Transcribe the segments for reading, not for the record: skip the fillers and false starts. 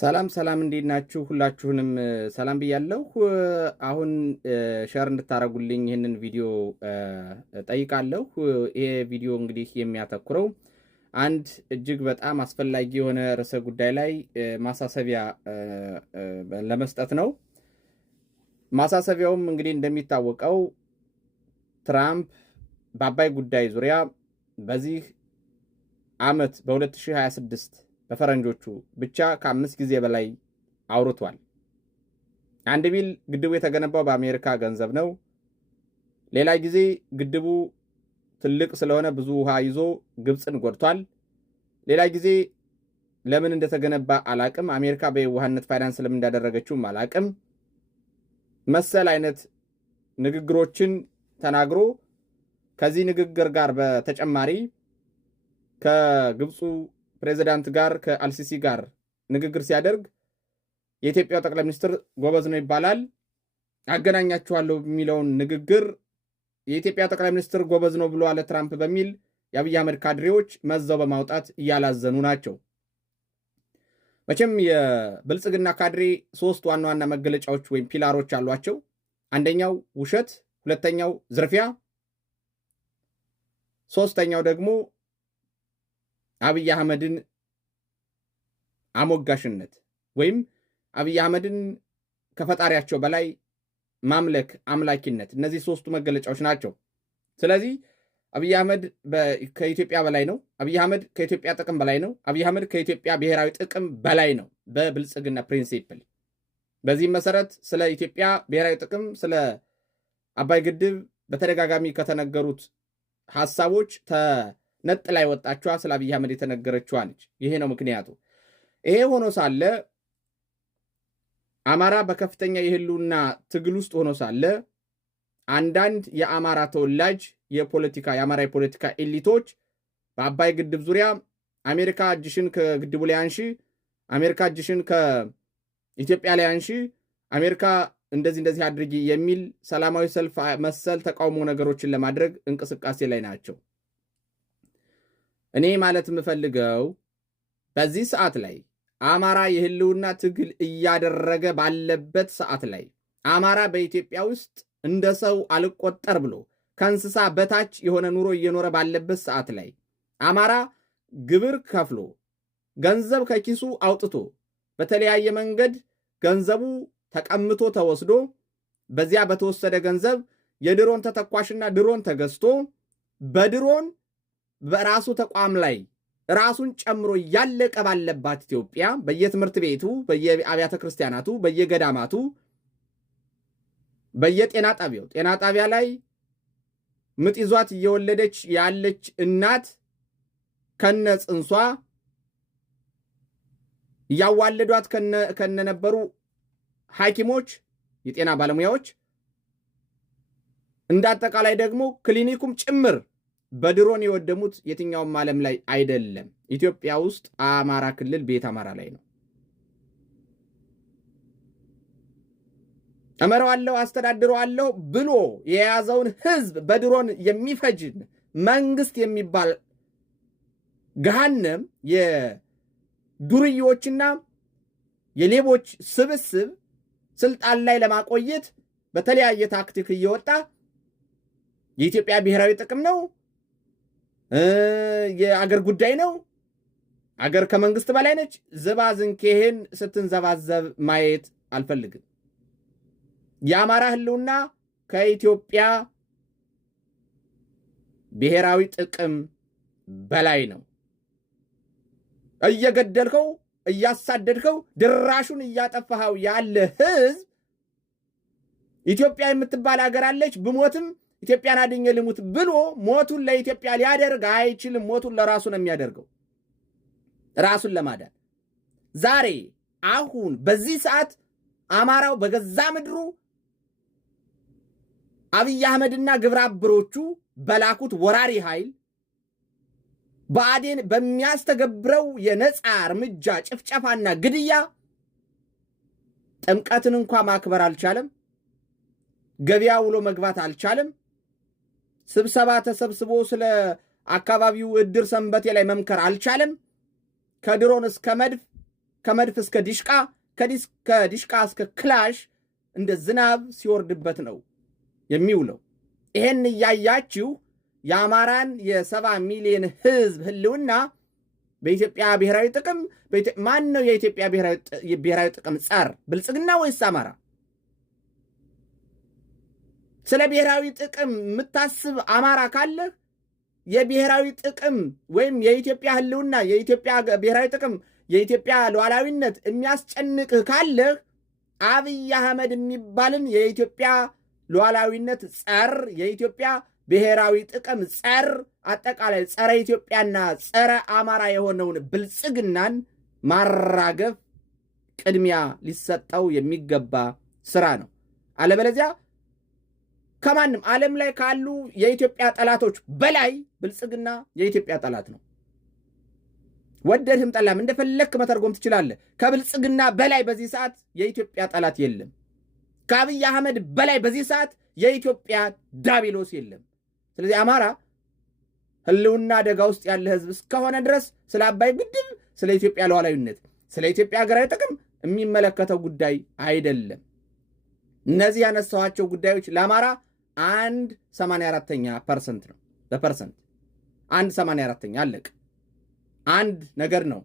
ሰላም ሰላም እንዴት ናችሁ? ሁላችሁንም ሰላም ብያለሁ። አሁን ሼር እንድታረጉልኝ ይህንን ቪዲዮ ጠይቃለሁ። ይሄ ቪዲዮ እንግዲህ የሚያተኩረው አንድ እጅግ በጣም አስፈላጊ የሆነ ርዕሰ ጉዳይ ላይ ማሳሰቢያ ለመስጠት ነው። ማሳሰቢያውም እንግዲህ እንደሚታወቀው ትራምፕ በአባይ ጉዳይ ዙሪያ በዚህ ዓመት በ2026 በፈረንጆቹ ብቻ ከ5 ጊዜ በላይ አውርቷል። አንድ ቢል ግድቡ የተገነባው በአሜሪካ ገንዘብ ነው። ሌላ ጊዜ ግድቡ ትልቅ ስለሆነ ብዙ ውሃ ይዞ ግብፅን ጎድቷል። ሌላ ጊዜ ለምን እንደተገነባ አላቅም። አሜሪካ በየዋህነት ፋይናንስ ለምን እንዳደረገችውም አላቅም። መሰል አይነት ንግግሮችን ተናግሮ ከዚህ ንግግር ጋር በተጨማሪ ከግብፁ ፕሬዚዳንት ጋር ከአልሲሲ ጋር ንግግር ሲያደርግ የኢትዮጵያው ጠቅላይ ሚኒስትር ጎበዝ ነው ይባላል። አገናኛችኋለሁ የሚለውን ንግግር የኢትዮጵያ ጠቅላይ ሚኒስትር ጎበዝ ነው ብሎ አለ ትራምፕ በሚል የአብይ አህመድ ካድሬዎች መዘው በማውጣት እያላዘኑ ናቸው። መቼም የብልጽግና ካድሬ 3 ዋና ዋና መገለጫዎች ወይም ፒላሮች አሏቸው። አንደኛው ውሸት፣ ሁለተኛው ዝርፊያ፣ ሶስተኛው ደግሞ አብይ አህመድን አሞጋሽነት ወይም አብይ አህመድን ከፈጣሪያቸው በላይ ማምለክ አምላኪነት። እነዚህ 3ቱ መገለጫዎች ናቸው። ስለዚህ አብይ አህመድ ከኢትዮጵያ በላይ ነው። አብይ አህመድ ከኢትዮጵያ ጥቅም በላይ ነው። አብይ አህመድ ከኢትዮጵያ ብሔራዊ ጥቅም በላይ ነው በብልጽግና ፕሪንሲፕል። በዚህም መሰረት ስለ ኢትዮጵያ ብሔራዊ ጥቅም፣ ስለ አባይ ግድብ በተደጋጋሚ ከተነገሩት ሐሳቦች ነጥላ የወጣችዋ ስለ አብይ አህመድ የተነገረችዋ ነች። ይሄ ነው ምክንያቱ። ይሄ ሆኖ ሳለ አማራ በከፍተኛ የህልውና ትግል ውስጥ ሆኖ ሳለ አንዳንድ የአማራ ተወላጅ የአማራ የፖለቲካ ኤሊቶች በአባይ ግድብ ዙሪያ አሜሪካ እጅሽን ከግድቡ ላይ አንሺ፣ አሜሪካ እጅሽን ከኢትዮጵያ ላይ አንሺ፣ አሜሪካ እንደዚህ አድርጊ የሚል ሰላማዊ ሰልፍ መሰል ተቃውሞ ነገሮችን ለማድረግ እንቅስቃሴ ላይ ናቸው። እኔ ማለት የምፈልገው በዚህ ሰዓት ላይ አማራ የህልውና ትግል እያደረገ ባለበት ሰዓት ላይ አማራ በኢትዮጵያ ውስጥ እንደ ሰው አልቆጠር ብሎ ከእንስሳ በታች የሆነ ኑሮ እየኖረ ባለበት ሰዓት ላይ አማራ ግብር ከፍሎ ገንዘብ ከኪሱ አውጥቶ በተለያየ መንገድ ገንዘቡ ተቀምቶ ተወስዶ በዚያ በተወሰደ ገንዘብ የድሮን ተተኳሽና ድሮን ተገዝቶ በድሮን በራሱ ተቋም ላይ ራሱን ጨምሮ እያለቀ ባለባት ኢትዮጵያ በየትምህርት ቤቱ፣ በየአብያተ ክርስቲያናቱ፣ በየገዳማቱ፣ በየጤና ጣቢያ ላይ ምጥ ይዟት እየወለደች ያለች እናት ከነ ጽንሷ እያዋለዷት ከነነበሩ ሐኪሞች፣ የጤና ባለሙያዎች እንዳጠቃላይ ደግሞ ክሊኒኩም ጭምር በድሮን የወደሙት የትኛውም ዓለም ላይ አይደለም። ኢትዮጵያ ውስጥ አማራ ክልል ቤት አማራ ላይ ነው። እመራዋለሁ አስተዳድረዋለሁ ብሎ የያዘውን ህዝብ በድሮን የሚፈጅን መንግስት የሚባል ገሃነም የዱርዮችና የሌቦች ስብስብ ስልጣን ላይ ለማቆየት በተለያየ ታክቲክ እየወጣ የኢትዮጵያ ብሔራዊ ጥቅም ነው፣ የአገር ጉዳይ ነው፣ አገር ከመንግስት በላይ ነች፣ ዝባዝንኬህን ስትንዘባዘብ ማየት አልፈልግም። የአማራ ህልውና ከኢትዮጵያ ብሔራዊ ጥቅም በላይ ነው። እየገደልከው እያሳደድከው ድራሹን እያጠፋኸው ያለ ህዝብ ኢትዮጵያ የምትባል አገር አለች፣ ብሞትም ኢትዮጵያን አድኜ ልሙት ብሎ ሞቱን ለኢትዮጵያ ሊያደርግ አይችልም። ሞቱን ለራሱ ነው የሚያደርገው፣ ራሱን ለማዳን። ዛሬ አሁን በዚህ ሰዓት አማራው በገዛ ምድሩ አብይ አህመድና ግብረ አበሮቹ በላኩት ወራሪ ኃይል ብአዴን በሚያስተገብረው የነፃ እርምጃ ጭፍጨፋና ግድያ ጥምቀትን እንኳ ማክበር አልቻለም። ገበያ ውሎ መግባት አልቻለም። ስብሰባ ተሰብስቦ ስለ አካባቢው እድር ሰንበቴ ላይ መምከር አልቻለም። ከድሮን እስከ መድፍ ከመድፍ እስከ ዲሽቃ ከዲሽቃ እስከ ክላሽ እንደ ዝናብ ሲወርድበት ነው የሚውለው። ይሄን እያያችሁ የአማራን የ70 ሚሊዮን ህዝብ ህልውና በኢትዮጵያ ብሔራዊ ጥቅም ማን ነው የኢትዮጵያ ብሔራዊ ጥቅም ጸር? ብልጽግና ወይስ አማራ? ስለ ብሔራዊ ጥቅም የምታስብ አማራ ካለህ የብሔራዊ ጥቅም ወይም የኢትዮጵያ ህልውና የኢትዮጵያ ብሔራዊ ጥቅም የኢትዮጵያ ሉዓላዊነት የሚያስጨንቅህ ካለህ አብይ አህመድ የሚባልን የኢትዮጵያ ሉዓላዊነት ጸር የኢትዮጵያ ብሔራዊ ጥቅም ጸር አጠቃላይ ጸረ ኢትዮጵያና ጸረ አማራ የሆነውን ብልጽግናን ማራገፍ ቅድሚያ ሊሰጠው የሚገባ ስራ ነው። አለበለዚያ ከማንም ዓለም ላይ ካሉ የኢትዮጵያ ጠላቶች በላይ ብልጽግና የኢትዮጵያ ጠላት ነው። ወደድህም ጠላም እንደፈለክ መተርጎም ትችላለህ። ከብልጽግና በላይ በዚህ ሰዓት የኢትዮጵያ ጠላት የለም። ከአብይ አህመድ በላይ በዚህ ሰዓት የኢትዮጵያ ዳቢሎስ የለም። ስለዚህ አማራ ህልውና አደጋ ውስጥ ያለ ህዝብ እስከሆነ ድረስ ስለ አባይ ግድብ፣ ስለ ኢትዮጵያ ሉዓላዊነት፣ ስለ ኢትዮጵያ ሀገራዊ ጥቅም የሚመለከተው ጉዳይ አይደለም። እነዚህ ያነሳኋቸው ጉዳዮች ለአማራ 1/84% ነው። በፐርሰንት 1/84 አለቅ። አንድ ነገር ነው።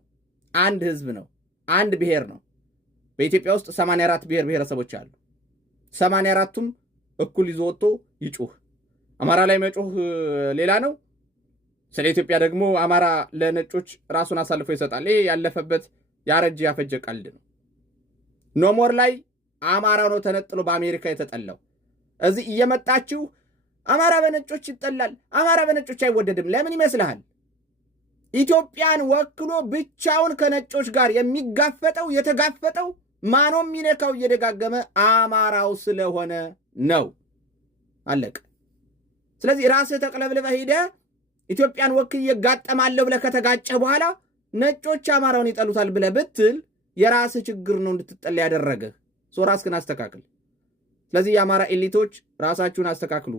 አንድ ህዝብ ነው። አንድ ብሔር ነው። በኢትዮጵያ ውስጥ 84 ብሔረሰቦች አሉ። 84ቱም እኩል ይዞ ወጥቶ ይጩህ። አማራ ላይ መጮህ ሌላ ነው። ስለ ኢትዮጵያ ደግሞ አማራ ለነጮች ራሱን አሳልፎ ይሰጣል። ይሄ ያለፈበት ያረጀ ያፈጀ ቀልድ ነው። ኖሞር ላይ አማራ ነው ተነጥሎ በአሜሪካ የተጠላው። እዚህ እየመጣችሁ አማራ በነጮች ይጠላል፣ አማራ በነጮች አይወደድም። ለምን ይመስልሃል? ኢትዮጵያን ወክሎ ብቻውን ከነጮች ጋር የሚጋፈጠው የተጋፈጠው ማኖም ሚነካው እየደጋገመ አማራው ስለሆነ ነው። አለቀ። ስለዚህ ራስህ ተቅለብልበህ ሄደህ ኢትዮጵያን ወክዬ እጋጠማለሁ ብለህ ከተጋጨህ በኋላ ነጮች አማራውን ይጠሉታል ብለህ ብትል የራስህ ችግር ነው እንድትጠላ ያደረገህ። ራስህን አስተካክል። ስለዚህ የአማራ ኤሊቶች ራሳችሁን አስተካክሉ።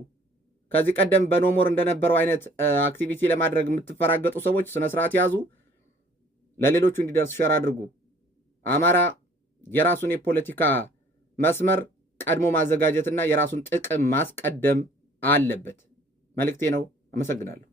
ከዚህ ቀደም በኖሞር እንደነበረው አይነት አክቲቪቲ ለማድረግ የምትፈራገጡ ሰዎች ስነ ስርዓት ያዙ። ለሌሎቹ እንዲደርስ ሸር አድርጉ። አማራ የራሱን የፖለቲካ መስመር ቀድሞ ማዘጋጀትና የራሱን ጥቅም ማስቀደም አለበት። መልእክቴ ነው። አመሰግናለሁ።